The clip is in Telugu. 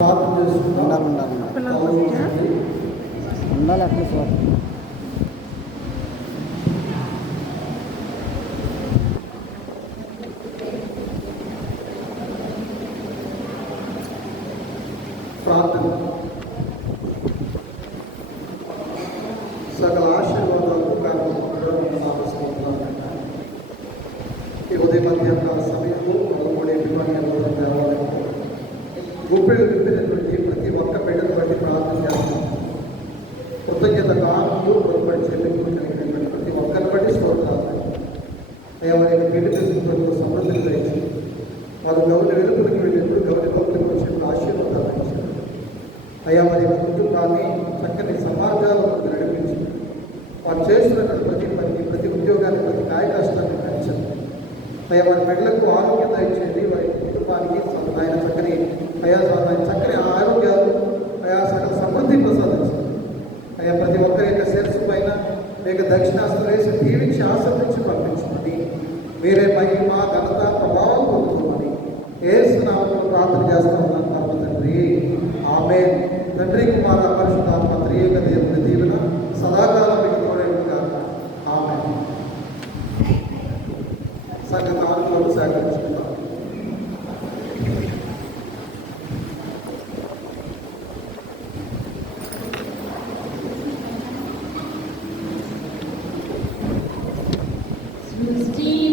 ప్రార్థన చేసుకుందాం ఉండాలి ఉండాలి పిల్లల గురించా? ఉండాలి అట్లా సార్ ప్రార్థన సకల ఆశీర్వాదాలు కారణం ఈ ఉదయం మధ్యాహ్న సమయంలో పదమూడు అభిమాన్యాలు దేవాలయం గుప్పెడు విప్పినటువంటి ప్రతి ఒక్క బిడ్డను బట్టి ప్రార్థన చేస్తాం కృతజ్ఞత కాదు పొరపాటు చెల్లింపులు కలిగినటువంటి ప్రతి ఒక్కరిని బట్టి స్తోత్రాలు. అయ్యా బిడ్డ తీసుకుంటూ సమృద్ధిని ధరించి వారు గౌరవ వెలుపులకు వెళ్ళినప్పుడు గౌరవ లోపలికి వచ్చినప్పుడు ఆశీర్వాదాలు ఇచ్చారు అయ్యా వారి కుటుంబాన్ని చక్కని సమాజాలను నడిపించి వారు చేస్తున్నటువంటి ప్రతి పనికి ప్రతి ఉద్యోగానికి ప్రతి కాయ కష్టాన్ని పెంచండి అయ్యా వారి బిడ్డలకు ఆరోగ్యం దయచేయండి వారి కుటుంబానికి ఆయన చక్కని అయా ఆయన చక్కని ఆరోగ్యాలు అయా సకల సమృద్ధి అయ్యా ప్రతి ఒక్కరి యొక్క శిరస్సు పైన లేక దక్షిణాస్తం వేసి దీవించి ఆశ్రదించి పంపించమని మీరే మహిమ ఘనత ప్రభావం పొందుకోమని ఏసునామములో ప్రార్థన చేస్తున్నాం పరమ తండ్రి ఆమె తండ్రి కుమార పరిశుధాత్మ త్రియేక దేవుని దీవెన సదాకాలం మీకు తోడేట్టుగా ఆమె సంఘ కాలంలో the